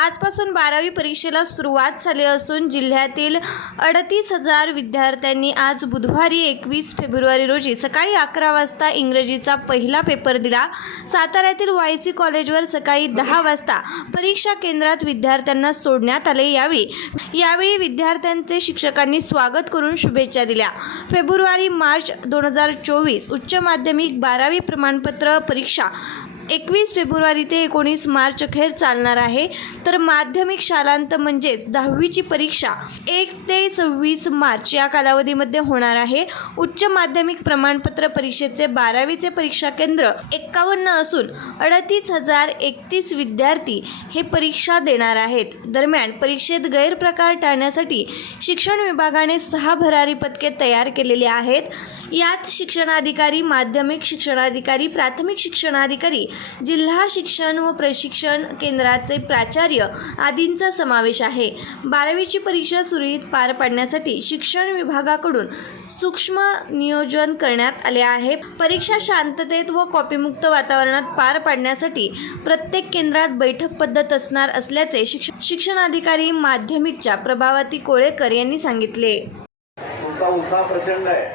आजपासून बारावी परीक्षेला सुरुवात झाली असून जिल्ह्यातील अडतीस हजार विद्यार्थ्यांनी आज बुधवारी एकवीस फेब्रुवारी रोजी सकाळी अकरा वाजता इंग्रजीचा पहिला पेपर दिला. साताऱ्यातील वाय सी कॉलेजवर सकाळी दहा वाजता परीक्षा केंद्रात विद्यार्थ्यांना सोडण्यात आले यावेळी. यावेळी विद्यार्थ्यांचे शिक्षकांनी स्वागत करून शुभेच्छा दिल्या. फेब्रुवारी मार्च दोन हजार चोवीस उच्च माध्यमिक बारावी प्रमाणपत्र परीक्षा एकवीस फेब्रुवारी ते एकोणीस मार्च अखेर चालणार आहे. तर माध्यमिक शालांत म्हणजेच दहावीची परीक्षा एक ते सव्वीस मार्च या कालावधीमध्ये होणार आहे. उच्च माध्यमिक प्रमाणपत्र परीक्षेचे बारावीचे परीक्षा केंद्र एक्कावन्न असून अडतीस हजार एकतीस विद्यार्थी हे परीक्षा देणार आहेत. दरम्यान परीक्षेत गैरप्रकार टाळण्यासाठी शिक्षण विभागाने सहा भरारी पथके तयार केलेली आहेत. यात शिक्षणाधिकारी माध्यमिक शिक्षणाधिकारी प्राथमिक शिक्षणाधिकारी जिल्हा शिक्षण व प्रशिक्षण केंद्राचे प्राचार्य आदींचा समावेश आहे. बारावीची परीक्षा सुरळीत पार पाडण्यासाठी शिक्षण विभागाकडून सूक्ष्म नियोजन करण्यात आले आहे. परीक्षा शांततेत व कॉपीमुक्त वातावरणात पार पाडण्यासाठी प्रत्येक केंद्रात बैठक पद्धत असणार असल्याचे शिक्षणाधिकारी माध्यमिकच्या प्रभावती कोळेकर यांनी सांगितले. तुमचा उत्साह प्रचंड आहे.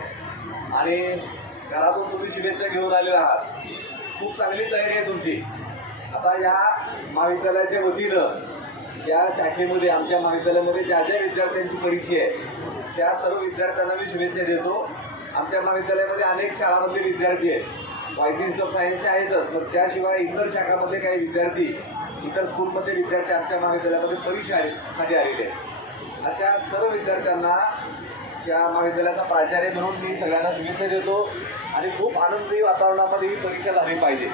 आणि घरातून तुम्ही शुभेच्छा घेऊन आलेला आहात. खूप चांगली तयारी आहे तुमची. आता या महाविद्यालयाच्या वतीनं या शाखेमध्ये आमच्या महाविद्यालयामध्ये ज्या ज्या विद्यार्थ्यांची परीक्षा आहे त्या सर्व विद्यार्थ्यांना मी शुभेच्छा देतो. आमच्या महाविद्यालयामध्ये अनेक शाळामधले विद्यार्थी आहेत. वायसिन्स ऑफ सायन्सचे आहेतच पण त्याशिवाय इतर शाखामधले काही विद्यार्थी इतर स्कूलमधले विद्यार्थी आमच्या महाविद्यालयामध्ये परीक्षासाठी आलेले आहेत. अशा सर्व विद्यार्थ्यांना या महाविद्यालयाचा प्राचार्य म्हणून मी सगळ्यांना शुभेच्छा देतो आणि खूप आनंदी वातावरणामध्ये ही परीक्षा झाली पाहिजे.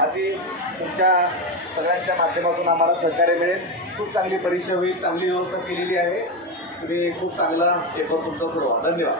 अशी तुमच्या सगळ्यांच्या माध्यमातून आम्हाला सहकार्य मिळेल. खूप चांगली परीक्षा होईल चांगली व्यवस्था केलेली आहे. तुम्ही खूप चांगला पेपर तुमचा सोडवा. धन्यवाद.